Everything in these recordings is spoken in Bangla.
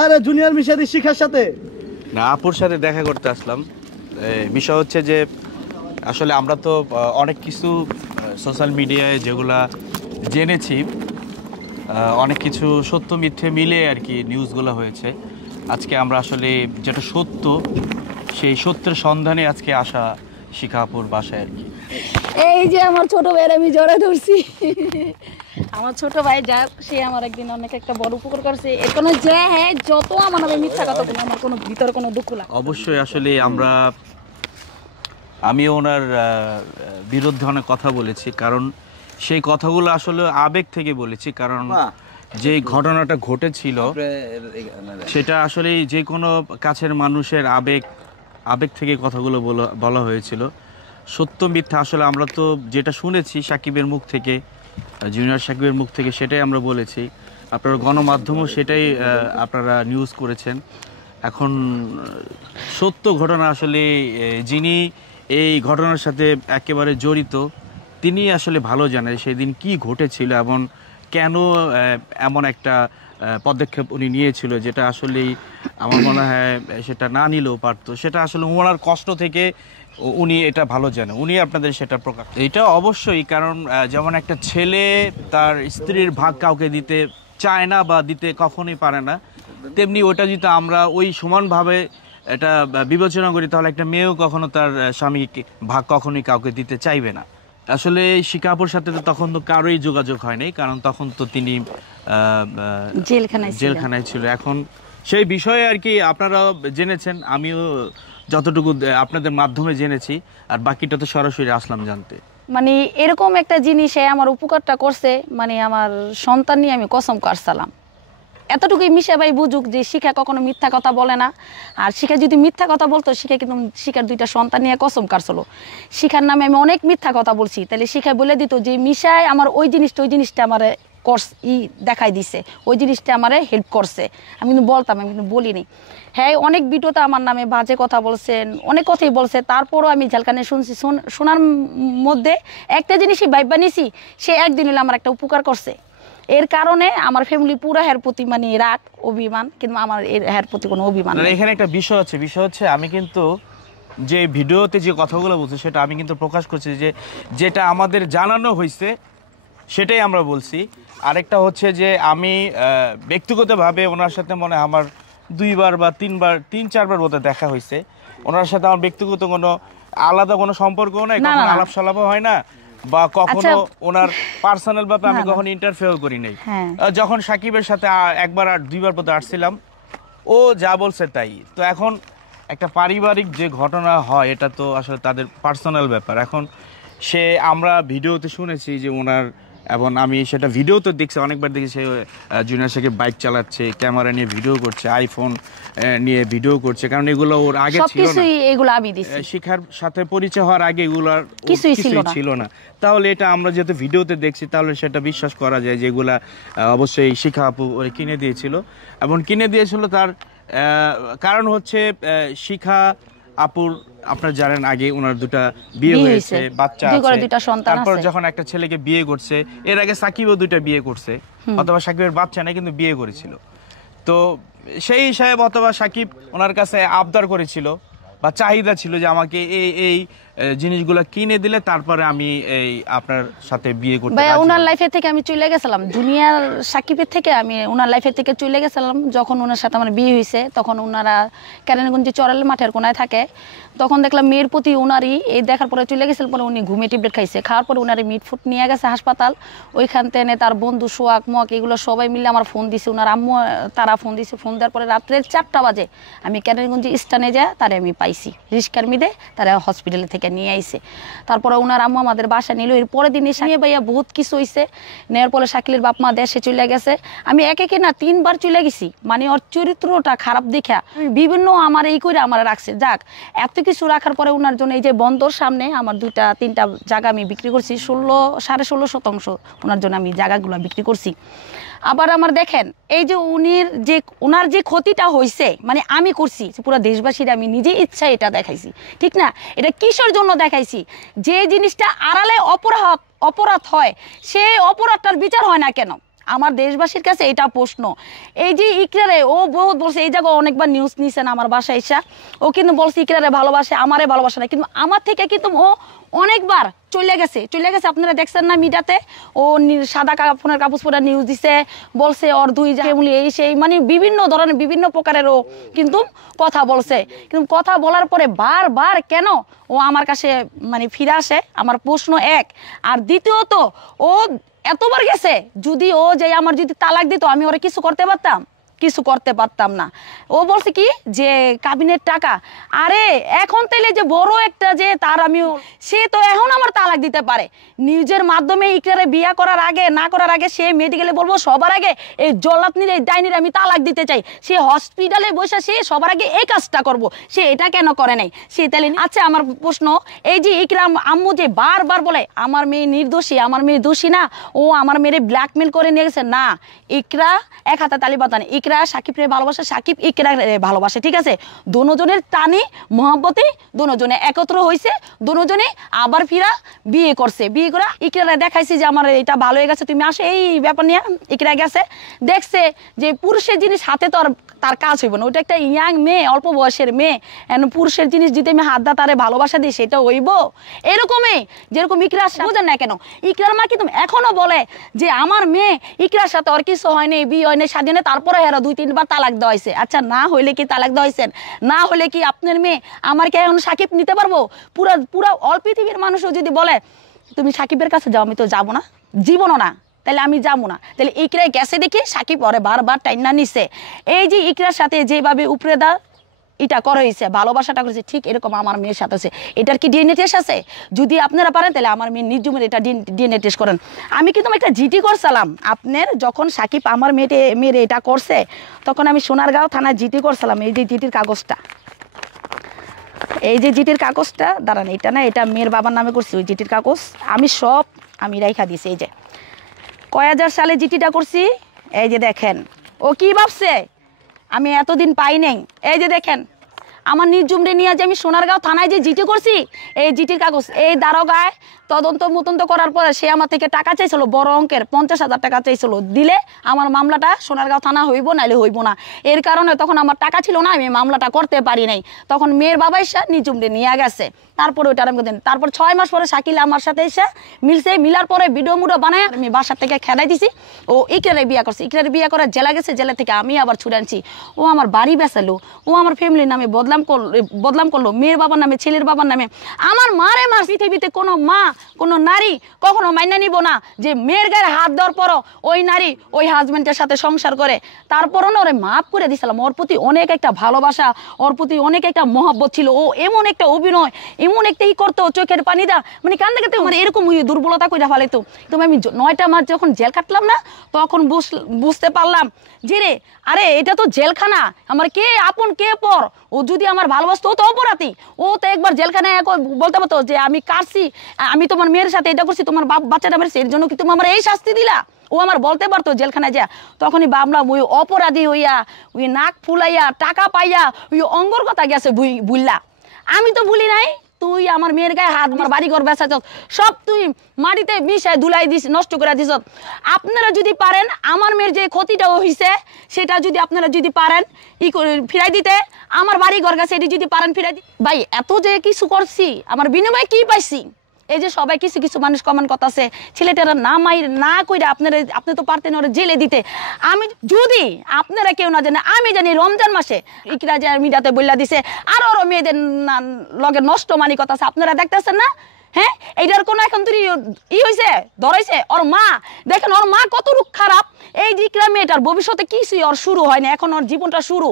আরে জুনিয়র মিশাদি শিখার সাথে না, আপুর সাথে দেখা করতে আসলাম। বিষয় হচ্ছে যে আসলে আমরা তো অনেক কিছু সোশ্যাল মিডিয়ায় যেগুলা জেনেছি, অনেক কিছু সত্য মিথ্যে মিলে আর কি নিউজগুলো হয়েছে। আজকে আমরা আসলে যেটা সত্য সেই সত্যের সন্ধানে আজকে আসা শিখাপুর বাসায় আর কি। এই যে আমার ছোট ভাইয়ের আমি জড়াই ধরছি। আমার ছোট ভাই যাক, সে আমার একদিন অনেক একটা বড় উপকার করছে। এর কোনো যে হ্যাঁ যত আমার নামে মিথ্যা কথা বলে আমার কোনো ভিতরে কোনো দুঃখ লাগে। অবশ্যই আসলে আমি ওনার বিরুদ্ধে অনেক কথা বলেছি, কারণ সেই কথাগুলো আসলে আবেগ থেকে বলেছি। কারণ যে ঘটনাটা ঘটেছিল সেটা আসলে যে কোনো কাছের মানুষের আবেগ থেকে কথাগুলো বলা হয়েছিল। সত্য মিথ্যা আসলে আমরা তো যেটা শুনেছি সাকিবের মুখ থেকে, জুনিয়র সাকিবের মুখ থেকে, সেটাই আমরা বলেছি। আপনারা গণমাধ্যমও সেটাই আপনারা নিউজ করেছেন। এখন সত্য ঘটনা আসলে যিনি এই ঘটনার সাথে একেবারে জড়িত তিনি আসলে ভালো জানেন সেদিন কি ঘটেছিল এবং কেন এমন একটা পদক্ষেপ উনি নিয়েছিল, যেটা আসলেই আমার মনে হয় সেটা না নিলেও পারতো। সেটা আসলে ওনার কষ্ট থেকে উনি এটা ভালো জানেন, উনি আপনাদের সেটা প্রকাশ। এটা অবশ্যই, কারণ যেমন একটা ছেলে তার স্ত্রীর ভাগ কাউকে দিতে চায় না বা দিতে কখনোই পারে না, তেমনি ওটা যদি আমরা ওই সমানভাবে এটা বিবেচনা করি তাহলে একটা মেয়েও কখনো তার স্বামীকে ভাগ কখনোই কাউকে দিতে চাইবে না। আসলে শিকাপুর সাথে তো তখন তো কারোই যোগাযোগ হয়নি, কারণ তখন তো তিনি জেলখানায় ছিল। এখন সেই বিষয়ে আর কি আপনারা জেনেছেন, আমিও যতটুকু আপনাদের মাধ্যমে জেনেছি, আর বাকিটা তো সরাসরি আসলাম জানতে। মানে এরকম একটা জিনিসে আমার উপকারটা করছে, মানে আমার সন্তান নিয়ে আমি কসম কাটছিলাম। এতটুকুই মিশা ভাই বুঝুক যে শিখা কখনো মিথ্যা কথা বলে না। আর শিখা যদি মিথ্যা কথা বলতো, শিখা কিন্তু শিখার দুইটা সন্তান নিয়ে কসম কাটছিল। শিখার নামে আমি অনেক মিথ্যা কথা বলছি, তাহলে শিখা বলে দিত যে মিশায় আমার ওই জিনিসটা আমার দেখাই দিছে, ওই জিনিসটা আমার হেল্প করছে। আমি কিন্তু বলতাম, আমি কিন্তু বলিনি। হ্যাঁ, অনেক ভিডিওতে আমার নামে বাজে কথা বলছেন, অনেক কথাই বলছে, তারপরও আমি ঝালকানে শুনছি। শোনার মধ্যে একটা জিনিসই ভাইবা নিছি, সে একদিন হলে আমার একটা উপকার করছে। এর কারণে আমার ফ্যামিলি পুরো হের প্রতি মানে রাগ অভিমান, কিন্তু আমার এর হের প্রতি কোনো অভিমান নেই। এখানে একটা বিষয় হচ্ছে আমি কিন্তু যে ভিডিওতে যে কথাগুলো বলছি সেটা আমি কিন্তু প্রকাশ করছি, যে যেটা আমাদের জানানো হয়েছে সেটাই আমরা বলছি। আরেকটা হচ্ছে যে আমি ব্যক্তিগতভাবে ওনার সাথে মনে হয় আমার 2বার বা 3-4বার বোধহয় দেখা হয়েছে। ওনার সাথে আমার ব্যক্তিগত কোনো আলাদা কোনো সম্পর্কও নাই, কখনো আলাপ সালাপও হয় না, বা কখনো ওনার পার্সোনাল ব্যাপারে আমি কখনো ইন্টারফেয়ার করি নাই। যখন সাকিবের সাথে 1বার আর 2বার বোধহয় আসছিলাম, ও যা বলছে তাই। তো এখন একটা পারিবারিক যে ঘটনা হয় এটা তো আসলে তাদের পার্সোনাল ব্যাপার। এখন আমরা ভিডিওতে শুনেছি যে ওনার, এবং আমি সেটা ভিডিওতে দেখছি, অনেকবার দেখি সে জুনিয়র সাকিব বাইক চালাচ্ছে, ক্যামেরা নিয়ে ভিডিও করছে, আইফোন নিয়ে ভিডিও করছে, কারণ এগুলো ওর আগে ছিল না। এগুলো আমি দিছি শিখার সাথে পরিচয় হওয়ার আগে এগুলার কিছুই ছিল না। তাহলে এটা আমরা যেহেতু ভিডিওতে দেখছি তাহলে সেটা বিশ্বাস করা যায় যে এগুলা অবশ্যই শিখা আপু কিনে দিয়েছিল। এবং কিনে দিয়েছিল তার কারণ হচ্ছে শিখা আপুর, আপনারা জানেন আগে ওনার 2টা বিয়ে হয়েছে, বাচ্চা আছে। তারপর যখন একটা ছেলেকে বিয়ে করছে, এর আগে সাকিবও 2টা বিয়ে করছে, অথবা সাকিবের বাচ্চা নেই কিন্তু বিয়ে করেছিল। তো সেই হিসাবে অথবা সাকিব ওনার কাছে আবদার করেছিল বা চাহিদা ছিল যে আমাকে এই জিনিসগুলো কিনে দিলে তারপরে আমি এই আপনার সাথে বিয়ে করতে। ভাই ওনার লাইফে থেকে আমি চলে গেছিলাম, জুনিয়র সাকিবের থেকে আমি ওনার লাইফে থেকে চলে গেছিলাম। যখন ওনার সাথে আমার বিয়ে হয়েছে তখন ওনারা কেরানীগঞ্জে চড়াল মাঠের কোনায় থাকে। তখন দেখলাম মেয়ের প্রতি ওনারই এই দেখার পরে চলে গেছিল। পরে উনি ঘুমিয়ে ট্যাবলেট খাইছে, খাওয়ার পরে ওনার মিটফুট নিয়ে গেছে হাসপাতাল। ওইখান থেকে তার বন্ধু সোয়াক মক এগুলো সবাই মিলে আমার ফোন দিছে, ওনার আম্মু তারা ফোন দিছে। ফোন দেওয়ার পরে রাত্রে 4টা বাজে আমি কেরানীগঞ্জ স্টানে যা তারে আমি পাইছি, রিস্কার মিদে তারা হসপিটালে থেকে নিয়ে আইছে। তারপরে ওনার আম্মু আমাদের বাসা নিল। এর পরের দিনে সানিয়া ভাইয়া বহুত কিছু হয়েছে। নেওয়ার পরে শাকিলের বাপ মা দেশে চলে গেছে। আমি একে না 3বার চলে গেছি, মানে ওর চরিত্রটা খারাপ দেখা বিভিন্ন আমার এই করে আমার রাখছে। যাক, এত কিছু রাখার পরে ওনার জন্য এই যে বন্দর সামনে আমার 2-3টা জায়গা আমি বিক্রি করছি, 16.5% ওনার জন্য আমি জায়গাগুলো বিক্রি করছি। আবার আমার দেখেন এই যে ওনার যে ক্ষতিটা হয়েছে, মানে আমি করছি পুরো দেশবাসীর, আমি নিজে ইচ্ছা এটা দেখাইছি, ঠিক না? এটা কিসের জন্য দেখাইছি? যে জিনিসটা আড়ালে অপরাধ হয়, সেই অপরাধটার বিচার হয় না কেন? আমার দেশবাসীর কাছে এটা প্রশ্ন। এই যে ইকরারে ও বহুত বলছে, এই জায়গায় অনেকবার নিউজ নিছেন আমার বাসায় এসা, ও কিন্তু বলছে ইকরারে ভালোবাসে, আমারে ভালোবাসে না, কিন্তু আমার থেকে কিন্তু ও অনেকবার চলে গেছে। আপনারা দেখছেন না মিডিয়াতে, ও সাদা কাপড়ের কাপড় পরে নিউজ দিছে, বলছে ওর দুই জায়গায় এই সেই, মানে বিভিন্ন ধরনের বিভিন্ন প্রকারের ও কিন্তু কথা বলছে। কিন্তু কথা বলার পরে বারবার কেন ও আমার কাছে মানে ফিরে আসে, আমার প্রশ্ন এক। আর দ্বিতীয়ত, ও এতবার গেছে, যদি ও যে আমার যদি তালাক দিত আমি ওরা কিছু করতে পারতাম না। ও বলছে কি যে কাবিনের টাকা, আরে এখন তাইলে যে বড় একটা যে তার আমি, সে তো এখন আমার তালাক দিতে পারে নিজের মাধ্যমে। ইকরারে বিয়া করার আগে না করার আগে সে মেডিকেলে বলবো সবার আগে এই জল্লাদনির এই ডাইনির আমি তালাক দিতে চাই, সে হসপিটালে বসে সে সবার আগে এই কাজটা করব, সে এটা কেন করে নাই সে তাইলে। আচ্ছা আমার প্রশ্ন, এই যে ইকরাম আম্মু যে বারবার বলে আমার মেয়ে নির্দোষী, আমার মেয়ে দোষী না, ও আমার মেয়ে ব্ল্যাকমেল করে নিয়ে গেছে, না, ইকরা এক হাতে তালি বাতান, ইকরা সাকিবরে ভালোবাসে, সাকিব ইকরা ভালোবাসে, ঠিক আছে? দুজনের টানি মহব্বতে দুজনে একত্র হয়েছে, দুজনে আবার ফিরা বিয়ে করছে। বিয়ে করে ইকরা দেখাইছে যে আমার এটা ভালো হয়ে গেছে, তুমি আসো, এই ব্যাপার নিয়ে ইকরা গেছে, দেখছে যে পুরুষের জিনিস হাতে তো আর তার কাজ হইব না, ওইটা একটা ইয়াং মেয়ে, অল্প বয়সের মেয়ে, পুরুষের জিনিস যদি আমি হাত দা তারে ভালোবাসা দিই সেটা হইব। এরকমই যেরকম ইকরা বুঝেন না কেন, ইকরার মা কিন্তু এখনো বলে যে আমার মেয়ে ইকরার সাথে আর কিছু হয়নি, বিয়ে হয়নি, স্বাধীনে, তারপরে হেরা 2-3 বার তালাক দেওয়া হয়েছে। আচ্ছা না হইলে কি তালাক দেওয়া হয়েছেন? না হলে কি আপনার মেয়ে আমার কে এখন সাকিব নিতে পারবো? পুরা অল পৃথিবীর মানুষও যদি বলে তুমি সাকিবের কাছে যাও, আমি তো যাবো না, জীবনও না, তাহলে আমি যাবো না। তাহলে ইকরাই গেছে দেখি সাকিব ওরে বারবার টাইনা নিছে। এই যে ইকরার সাথে যেভাবে উপরে দা এটা করা হয়েছে, ভালোবাসাটা করেছে, ঠিক এরকম আমার মেয়ের সাথে আছে। এটার কি ডিএনএ টেস্ট আছে? যদি আপনারা পারেন তাহলে আমার মেয়ের নিজুমের এটা ডিএনএ টেস্ট করেন। আমি কিন্তু একটা জিটি করছিলাম আপনার, যখন সাকিব আমার মেয়ের এটা করছে তখন আমি সোনারগাঁও থানায় জিটি করছিলাম। এই যে জিটির কাগজটা, এই যে জিটির কাগজটা দাঁড়ান, এটা না, এটা মেয়ের বাবার নামে করছি, ওই জিটির কাগজ আমি রাইখা দিছি। এই যে কয় হাজার সালে জিটিটা করছি, এই যে দেখেন। ও কি ভাবছে আমি এতদিন পাই নাই? এই যে দেখেন আমার নিজুমরে নিয়ে যে আমি সোনারগাঁও থানায় যে জিটি করছি, এই জিটির কাগজ, এই দারোগায় তদন্ত করার পরে সে আমার থেকে টাকা চাইছিল, বড় অঙ্কের 50,000 টাকা চাইছিল, দিলে আমার মামলাটা সোনারগাঁও থানা হইব, নাইলে হইব না। এর কারণে তখন আমার টাকা ছিল না, আমি মামলাটা করতে পারি নাই। তখন মেয়ের বাবা এসে নিজুমরে নিয়ে গেছে, তারপরে ওইটা আমি দেন। তারপর 6 মাস পরে শাকিল আমার সাথে এসে মিলার পরে ভিডিও বানায় আমি বাসার থেকে খেদাই দিছি। ও ইকরারে বিয়ে করছে, ইকরারে বিয়ে করে জেলা গেছে, জেলা থেকে আমি আবার ছুটে আনছি। ও আমার বাড়ি বেচালো, ও আমার ফ্যামিলির নামে বদনাম করলো, মেয়ের বাবার নামে, ছেলের বাবার নামে। আমার মারে মার পৃথিবীতে কোনো মা, কোনো নারী কখনো মাইনা নিব না যে মেয়ের গায়ে হাত দেওয়ার পরও ওই নারী ওই হাজবেন্ডের সাথে সংসার করে। তারপরও না ওরে মাফ করে দিয়েছিলাম। ওর প্রতি অনেক একটা ভালোবাসা, ওর প্রতি অনেক একটা মহব্বত ছিল। ও এমন একটা অভিনয়, এমন একটা করতো, চোখের পানি দা মানে কান্দে কাঁদতে মানে এরকম দুর্বলতা করে ফেলাইতো। তুমি আমি 9টা মাস যখন জেল কাটলাম না, তখন বুঝতে পারলাম যে রে, আরে এটা তো জেলখানা, আমার কে আপন কে পর। ও যদি আমার ভালোবাসতো, ও তো অপরাধী, ও তো একবার জেলখানায় বলতে পারতো যে আমি কাটছি, আমি তোমার মেয়ের সাথে এটা করছি, তোমার বাচ্চাটা মেরেছে, এর জন্য কি তুমি আমার এই শাস্তি দিলা? ও আমার বলতে পারতো জেলখানায় যা। তখনই ভাবলাম ওই অপরাধী হইয়া, ওই নাক ফুলাইয়া, টাকা পাইয়া, ওই অঙ্গর কথা গেছে বুঝলা। আমি তো ভুলি নাই, তুই আমার মেয়ের গায়ে হাত, আমার বাড়ি ঘর বেচা সব তুই মাটিতে মিশায় ধুলাই দিস, নষ্ট করে দিস। আপনারা যদি পারেন আমার মেয়ের যে ক্ষতিটা হয়েছে সেটা যদি আপনারা যদি পারেন ফিরাই দিতে, আমার বাড়ি ঘর গেছে এটি যদি পারেন ফিরাই দিতে। ভাই এত যে কিছু করছি, আমার বিনিময়ে কি পাইছি? এই যে সবাই কিছু মানুষ কমেন্ট করতেছে ছেলেটারা না কইরা আপনি তো পারতেন ওরা জেলে দিতে। আমি যদি আপনারা কেউ না জানে, আমি জানি রমজান মাসে ইকরা যে মিডিয়াতে বইলা দিছে আর ওর মেয়েদের লগে নষ্ট মানি কথা আছে, আপনারা দেখতেছেন না? হ্যাঁ, এইটার কোনো এখন তুই হয়েছে ধরাইছে ওর মা। দেখেন ওর মা কত রূপ খারাপ। এই যে ইকরা মেয়েটার ভবিষ্যতে কিছুই ওর শুরু হয় না, এখন ওর জীবনটা শুরু।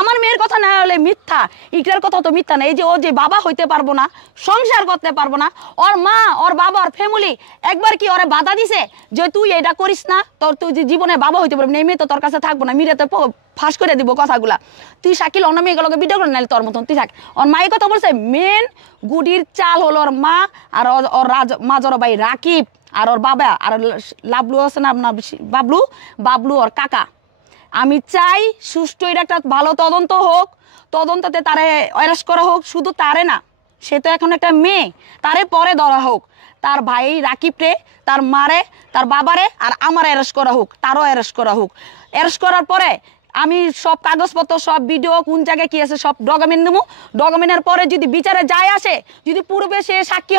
আমার মেয়ের কথা না হলে মিথ্যা, ইকরার কথা তো মিথ্যা না। এই যে ও যে বাবা হইতে পারবো না, সংসার করতে পারবো না, ওর মা, ওর বাবা, ওর ফ্যামিলি একবার কি ওরে বাধা দিছে যে তুই এটা করিস না, তুই যে জীবনে বাবা হইতে পারবি না, এই মেয়ে তো তোর কাছে থাকবো না, মিরাতে ফাঁস করে দিব কথাগুলা। তুই শাকিল অন্য মেয়েগুলোকে ভিডিও করে নাইলে তোর মতন তুই থাক। ওর মায়ের কথা বলছে, মেন গুডির চাল হলো ওর মা আর ওর মাজর ভাই রাকিব আর ওর বাবা আর লাবলু আছে না বাবলু ওর কাকা। আমি চাই সুষ্ঠু এটা একটা ভালো তদন্ত হোক, তদন্ততে তারে অ্যারেস্ট করা হোক। শুধু তারে না, সে তো এখন একটা মেয়ে, তারে পরে ধরা হোক, তার ভাই রাকিবরে, তার মারে, তার বাবারে আর আমার অ্যারেস্ট করা হোক, তারও অ্যারেস্ট করা হোক। অ্যারেস্ট করার পরে আমি সব কাগজপত্র, সব ভিডিও, কোন জায়গায় কি আছে সব ডকুমেন্ট নেবো। ডকুমেন্টের পরে যদি বিচারে যায় আসে, যদি পূর্বে সে সাক্ষী